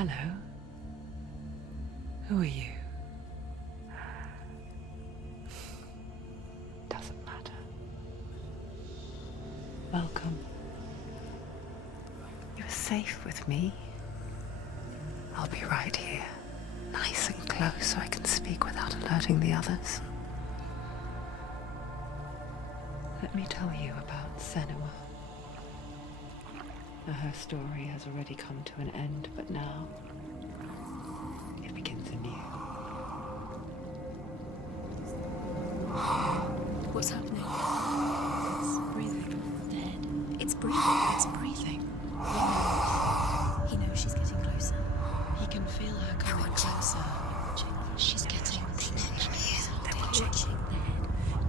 Hello. Who are you? Doesn't matter. Welcome. You're safe with me. I'll be right here, nice and close so I can speak without alerting the others. Let me tell you about Senua. Her story has already come to an end, but now it begins anew. What's happening? It's breathing. Dead. It's breathing. It's breathing. He knows she's getting closer. He can feel her coming closer. She's getting closer. They're watching.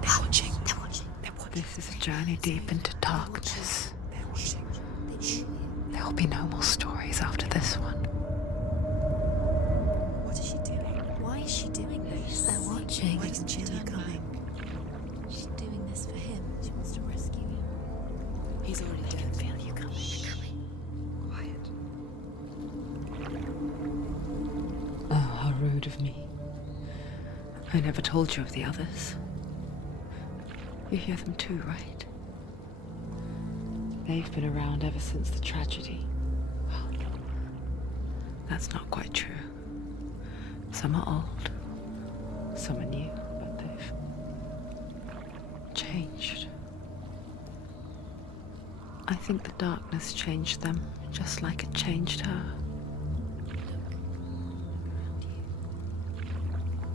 They're watching. They're watching. They're watching. This is a journey deep into darkness. They're watching. There will be no more stories after this one. What is she doing? Why is she doing this? They're watching. Why doesn't she turn coming? She's doing this for him. She wants to rescue him. He's already dead. I can feel you coming. Quiet. Oh, how rude of me. I never told you of the others. You hear them too, right? They've been around ever since the tragedy. Well, that's not quite true. Some are old, some are new, but they've changed. I think the darkness changed them, just like it changed her.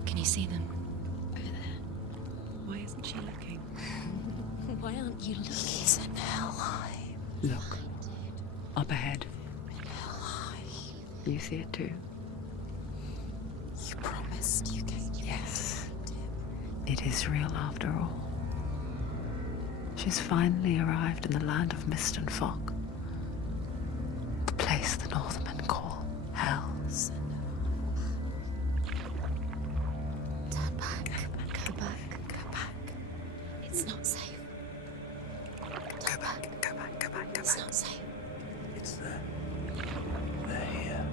Can you see them? Over there. Why isn't she looking? Why aren't you looking? He's in hell high. Look, up ahead. You see it too? You promised you gave. Yes. It is real after all. She's finally arrived in the land of mist and fog. The place the Northmen call Hell. Turn back. Go back. Go back. It's not safe. Go back, go back, go back, go It's back. not safe. It's there. They're here.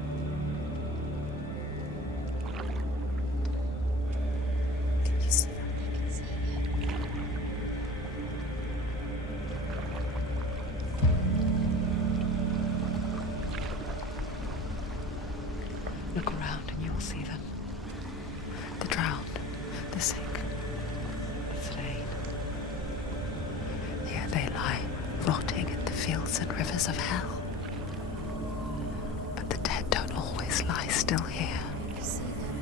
Can you see that? I can see it. Look around and you'll see them. The drowned, the sick, the slain. Here they lie, rotting in the fields and rivers of hell. But the dead don't always lie still here. You see them?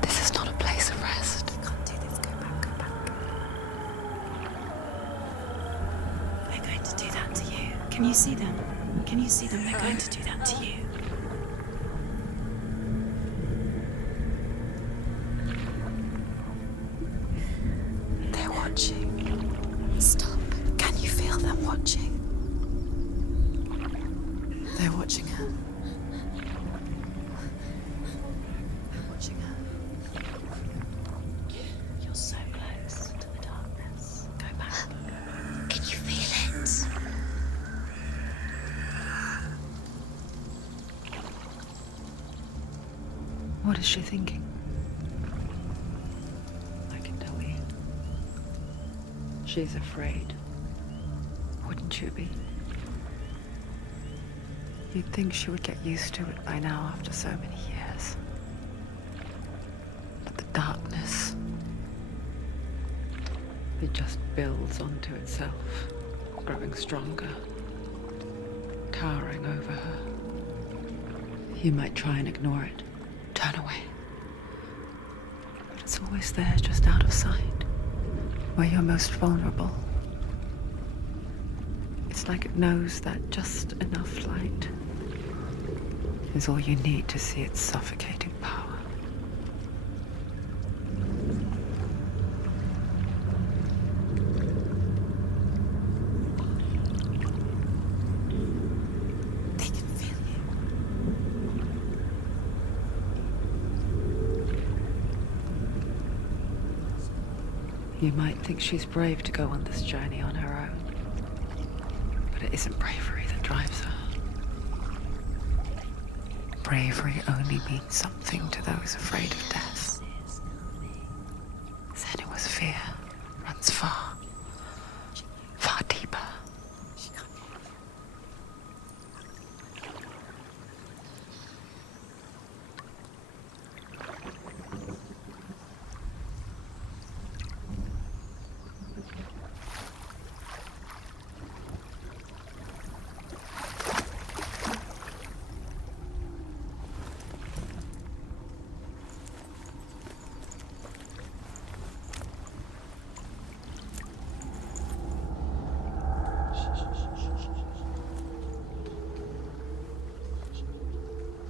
This is not a place of rest. You can't do this. Go back. Go back. They're going to do that to you. Can you see them? Can you see them? They're going to do that to you. They're watching. Stop. Can you feel them watching? They're watching her. They're watching her. You're so close to the darkness. Go back. Can you feel it? What is she thinking? I can tell you. She's afraid. Wouldn't you be? You'd think she would get used to it by now after so many years. But the darkness, it just builds onto itself, growing stronger, towering over her. You might try and ignore it, turn away. But it's always there, just out of sight, where you're most vulnerable. It's like it knows that just enough light is all you need to see its suffocating power. They can feel you. You might think she's brave to go on this journey on her own, but it isn't bravery that drives her. bravery only means something to those afraid of death. Senua's fear runs far, far deeper.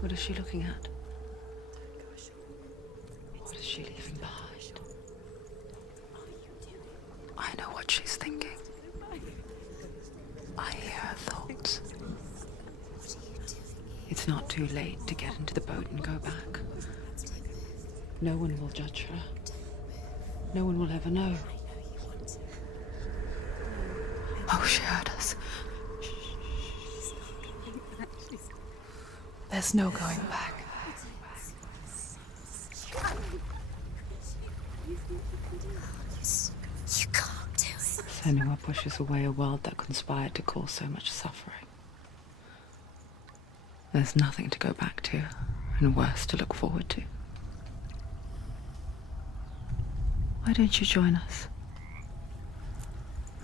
What is she looking at? What is she leaving behind? I know what she's thinking. I hear her thoughts. It's not too late to get into the boat and go back. No one will judge her. No one will ever know. Oh, she heard us. There's no going back. You can't do it. Senua pushes away a world that conspired to cause so much suffering. There's nothing to go back to, and worse to look forward to. Why don't you join us?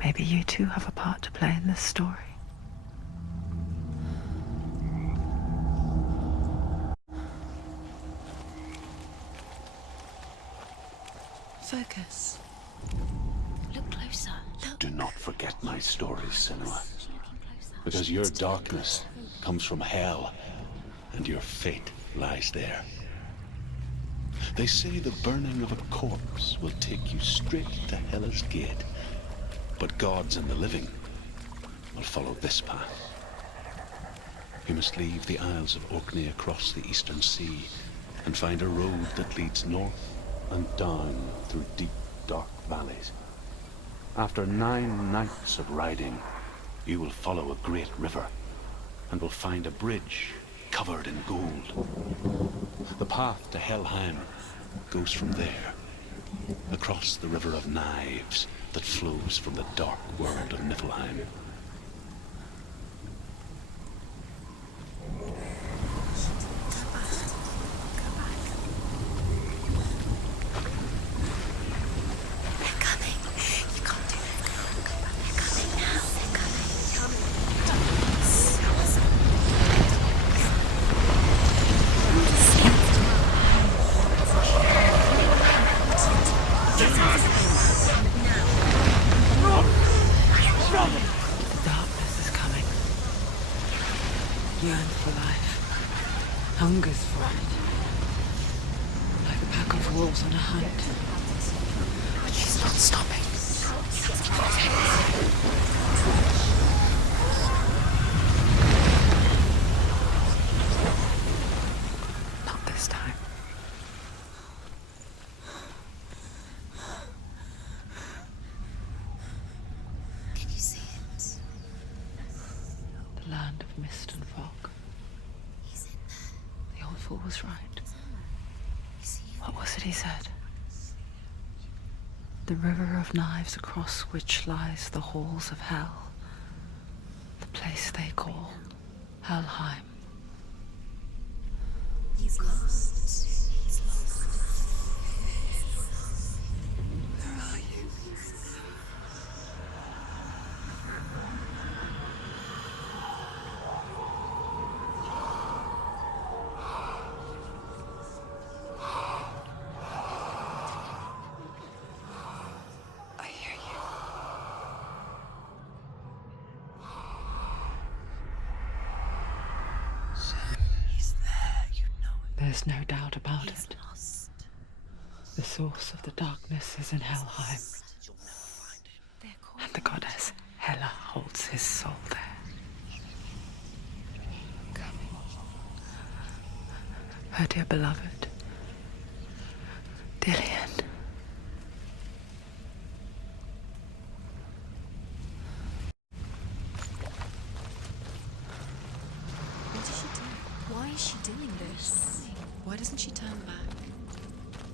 Maybe you too have a part to play in this story. Focus. Look closer. Look. Do not forget my stories, Senua. Looking closer. Because your darkness comes from hell, and your fate lies there. They say the burning of a corpse will take you straight to Hell's Gate, but gods and the living will follow this path. You must leave the Isles of Orkney across the eastern sea and find a road that leads north and down through deep, dark valleys. After 9 nights of riding, you will follow a great river and will find a bridge covered in gold. The path to Helheim goes from there, across the River of Knives that flows from the dark world of Niflheim. Yearns for life, hungers for it, like a pack of wolves on a hunt. But she's not stopping. Not this time. Can you see it? The land of mist and fog. He's in there. The old fool was right. You see him? What was it he said? The river of knives across which lies the halls of hell. The place they call Helheim. He's lost. He's lost. Where are you? I hear you. He's there, you know it. There's no doubt about He's it. lost. The source of the darkness is in Helheim, You'll never find him. They're called and the goddess Hela holds his soul there. Her dear beloved, Dillian. What did she do? Why is is she doing this? Why doesn't she turn back?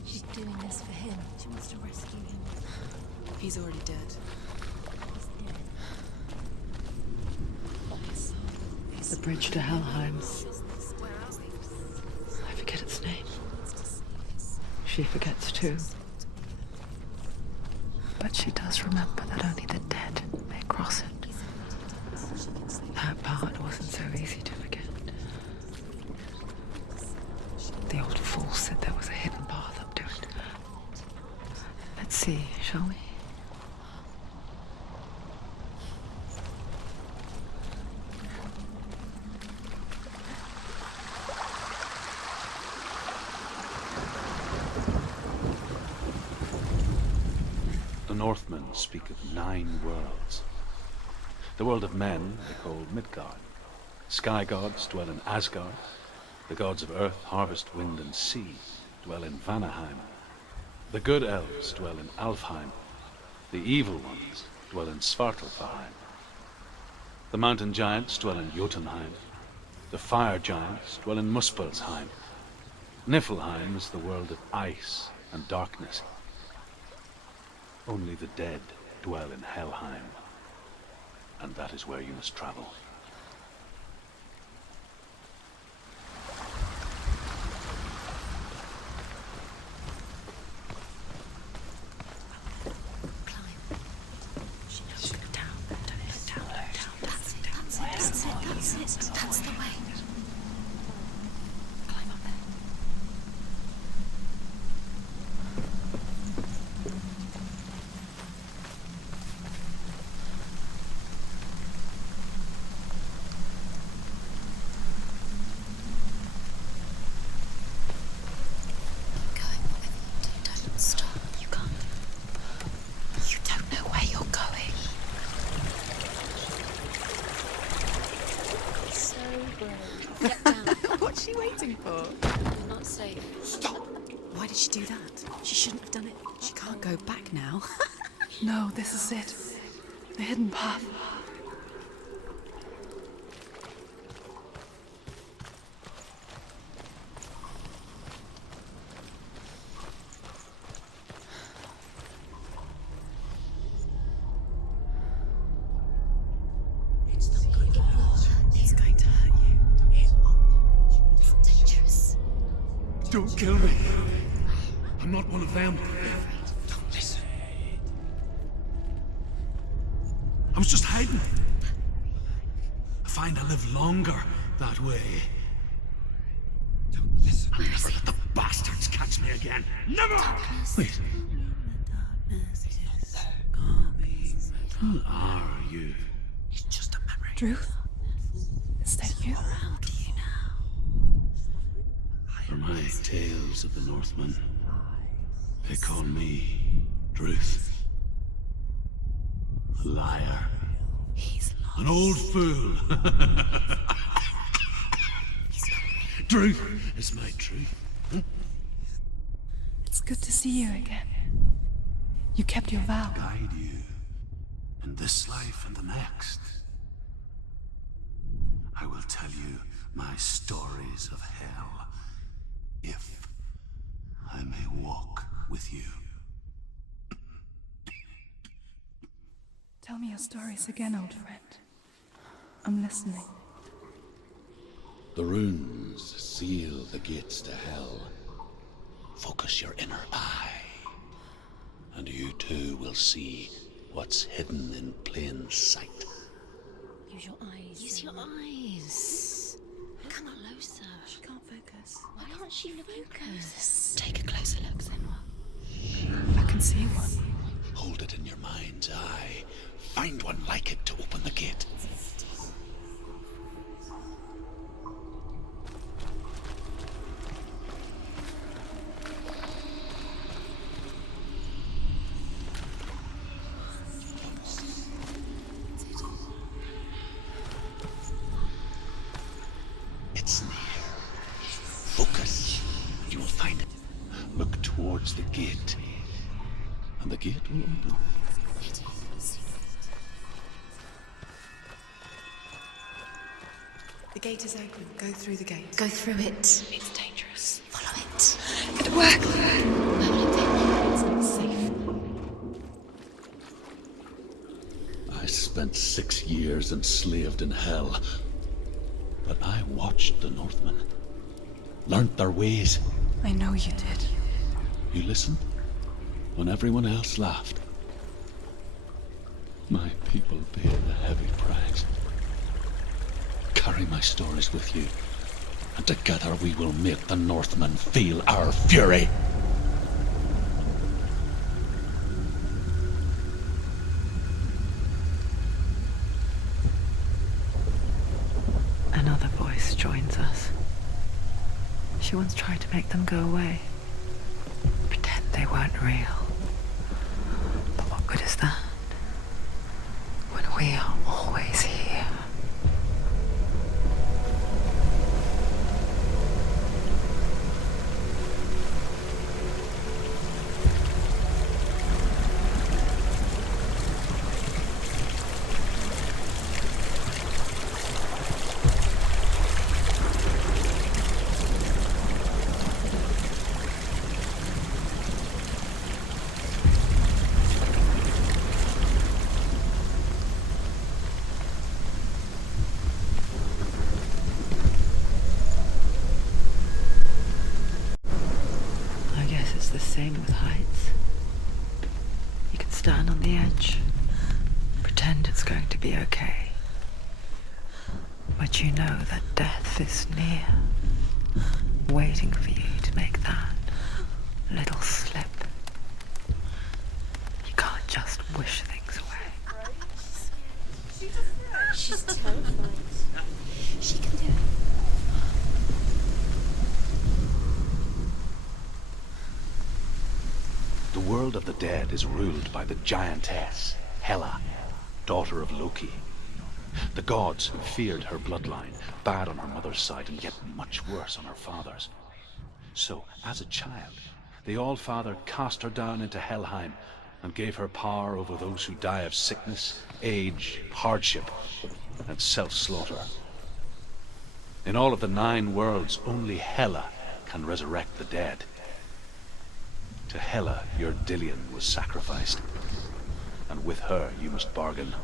She's doing this for him. She wants to rescue him. He's already dead. He's dead. The bridge to Helheim. I forget its name. She forgets too. But she does remember that only the dead may cross it. That part wasn't so easy to forget. The old fool said there was a hidden path up to it. Let's see, shall we? The Northmen speak of 9 worlds. The world of men they call Midgard. Sky gods dwell in Asgard. The gods of earth, harvest, wind, and sea dwell in Vanaheim. The good elves dwell in Alfheim. The evil ones dwell in Svartalfheim. The mountain giants dwell in Jotunheim. The fire giants dwell in Muspelheim. Niflheim is the world of ice and darkness. Only the dead dwell in Helheim, and that is where you must travel. That's the way. Climb up there. Going whatever you do, don't stop. You can't. You don't know where you're going. So brave. Get down. What's she waiting for? You're not safe. Stop! Why did she do that? She shouldn't have done it. She can't go back now. No, this is it. The hidden path. It's not good. It's going to hurt you. It's dangerous. Don't kill me. I'm not one of them. Don't listen. I was just hiding. I find I live longer that way. Don't listen. I'll never let the bastards catch me again. Never! Wait. Who are you? It's just a memory. Druth? Is that you? How do you now? For my tales of the Northmen, they call me Druth. A liar. He's lost. An old fool. Druth is my truth. It's good to see you again. You kept your vow. Guide you in this life and the next. I will tell you my stories of hell, if I may walk with you. Tell me your stories again, old friend. I'm listening. The runes seal the gates to hell. Focus your inner eye, and you too will see what's hidden in plain sight. Use your eyes. Use your eyes. Come closer. She can't focus. Why can't she focus? Take a closer look, Senua. I can see one. Hold it in your mind's eye. Find one like it to open the gate. It's near. Focus, and you will find it. Look towards the gate, and the gate will open. The gate is open. Go through the gate. Go through it. It's dangerous. Follow it. It works. Where will it take you? It's not safe. I spent 6 years enslaved in hell, but I watched the Northmen, learnt their ways. I know you did. You listened when everyone else laughed. My people paid a heavy price. Carry my stories with you, and together we will make the Northmen feel our fury. Another voice joins us. She once tried to make them go away. Pretend they weren't real. But what good is that? When we are always here. The same with heights. You can stand on the edge, pretend it's going to be okay, but you know that death is near, waiting for you to make that little slip. You can't just wish things away. She's terrified. She can do it. The world of the dead is ruled by the giantess, Hela, daughter of Loki. The gods feared her bloodline, bad on her mother's side and yet much worse on her father's. So, as a child, the All-Father cast her down into Helheim and gave her power over those who die of sickness, age, hardship, and self-slaughter. In all of the 9 worlds, only Hela can resurrect the dead. To Hela, your Dillion was sacrificed, and with her you must bargain.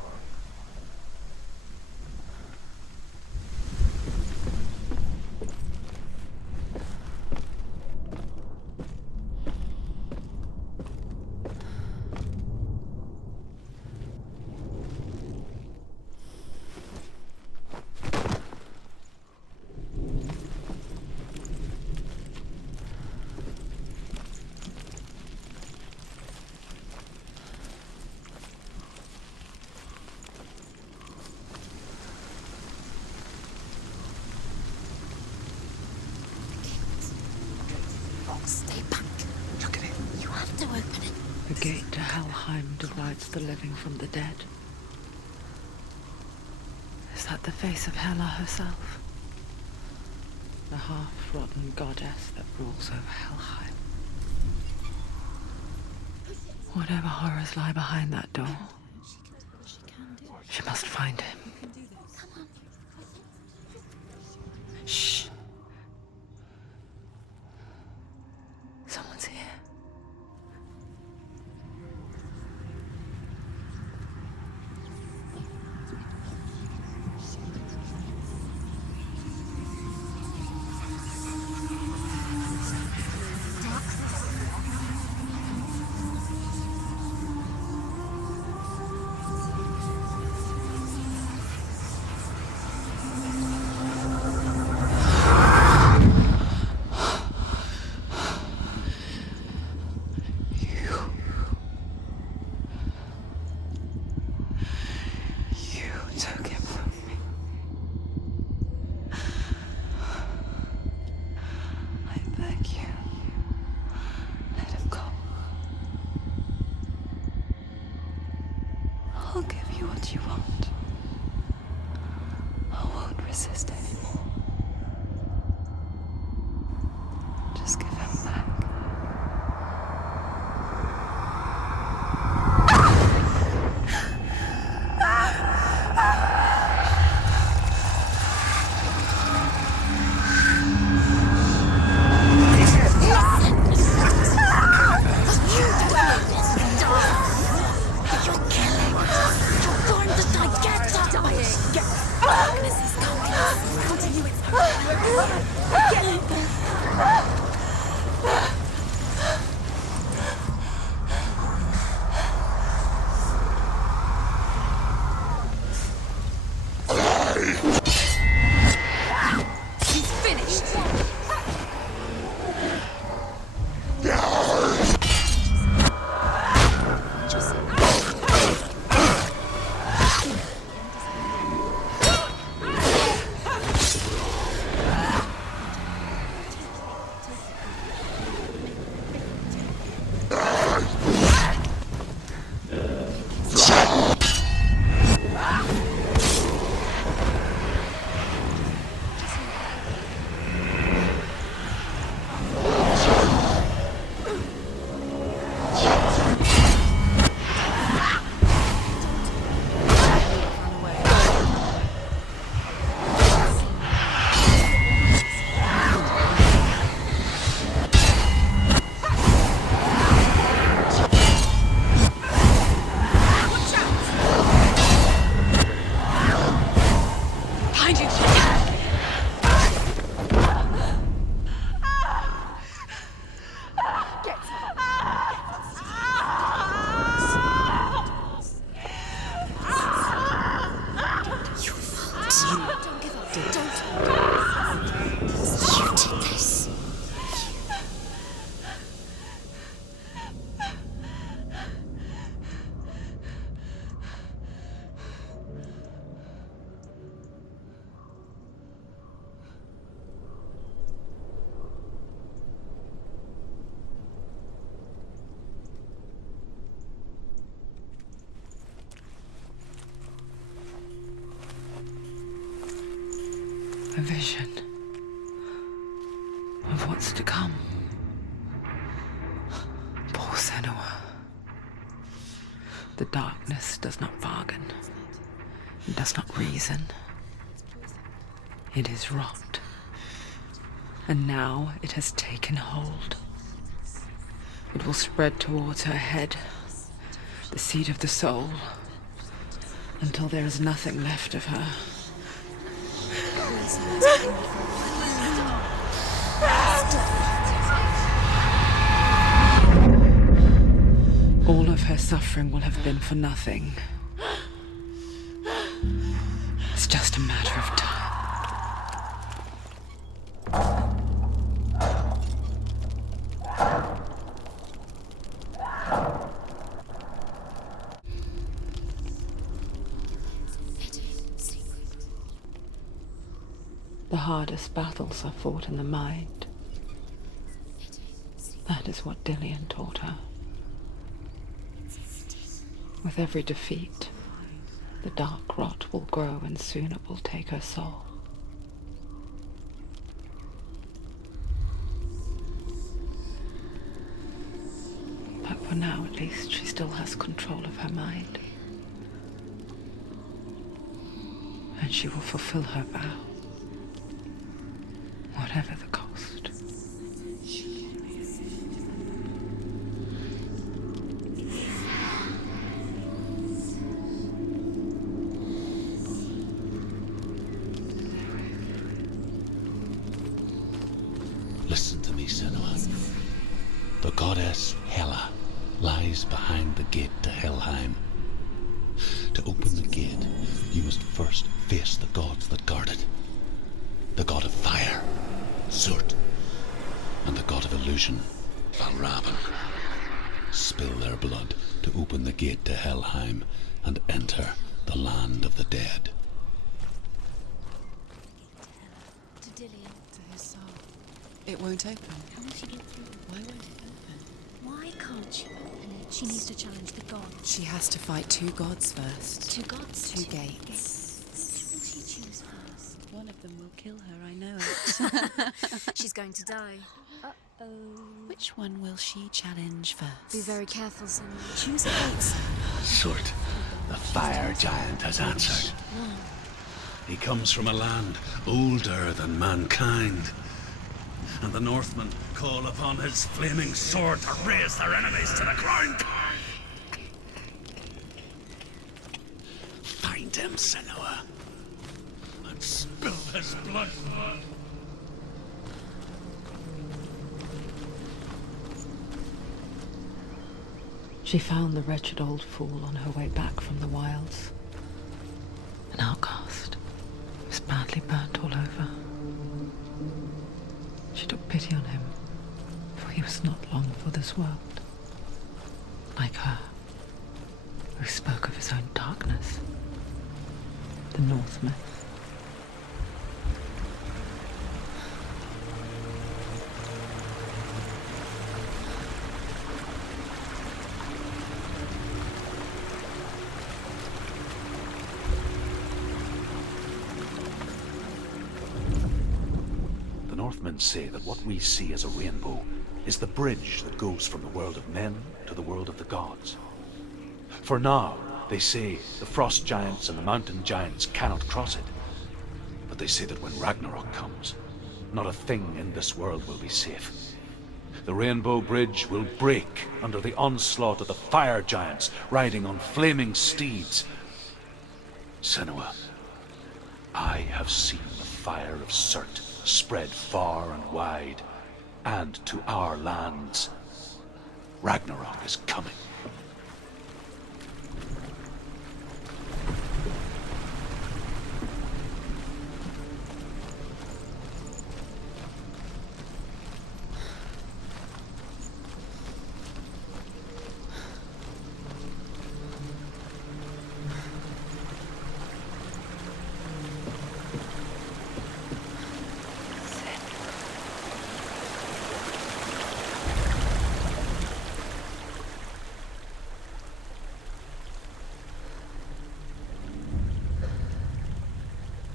Stay back. Look at it. You have to open it. The gate to Helheim divides the living from the dead. Is that the face of Hela herself? The half-rotten goddess that rules over Helheim. Whatever horrors lie behind that door, she must find him. Shh. Someone's here. He's finished. A vision of what's to come. Poor Senua. The darkness does not bargain. It does not reason. It is rot. And now it has taken hold. It will spread towards her head, the seat of the soul, until there is nothing left of her. All of her suffering will have been for nothing. It's just a matter of time. The hardest battles are fought in the mind. That is what Dillian taught her. With every defeat, the dark rot will grow and soon it will take her soul. But for now, at least, she still has control of her mind. And she will fulfill her vow, whatever the cost. Listen to me, Senua. The goddess Hela lies behind the gate to Helheim. To open the gate, you must first face the gods that guard it. The god of fire, Surt, and the god of illusion, Valravan. Spill their blood to open the gate to Helheim and enter the land of the dead. To Dillian. To his soul. It won't open. How will she get through? Why won't it open? Why can't she open it? She needs to challenge the gods. She has to fight two gods first. Two gods? Two gates. Which will she choose first? One of them will kill her, I know it. She's going to die. Uh-oh. Which one will she challenge first? Be very careful, Senua. Choose a gate, sir. Surt, the fire giant, has answered. He comes from a land older than mankind. And the Northmen call upon his flaming sword to raise their enemies to the ground. Find him, Senua, and spill this blood. She found the wretched old fool on her way back from the wilds. An outcast. He was badly burnt all over. She took pity on him, for he was not long for this world. Like her, who spoke of his own darkness. The North myth. The Northmen say that what we see as a rainbow is the bridge that goes from the world of men to the world of the gods. For now, they say the frost giants and the mountain giants cannot cross it. But they say that when Ragnarok comes, not a thing in this world will be safe. The rainbow bridge will break under the onslaught of the fire giants riding on flaming steeds. Senua, I have seen the fire of Surt spread far and wide, and to our lands. Ragnarok is coming.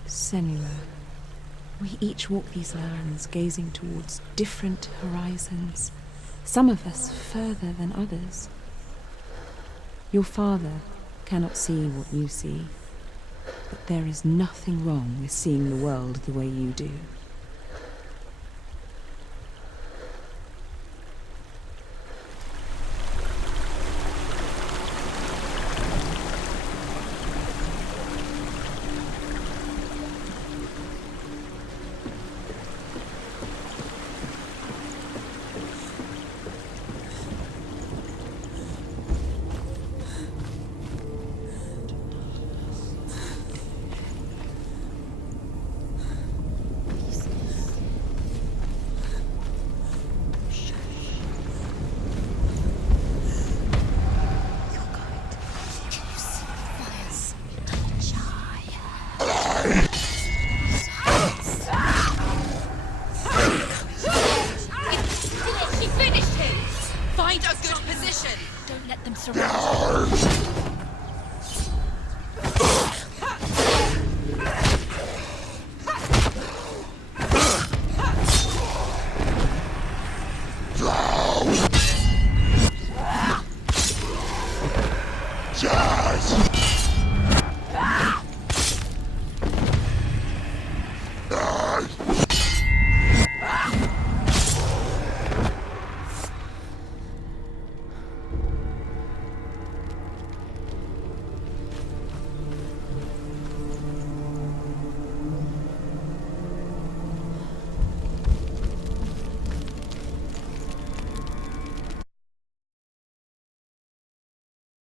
Senua, we each walk these lands gazing towards different horizons, some of us further than others. Your father cannot see what you see, but there is nothing wrong with seeing the world the way you do.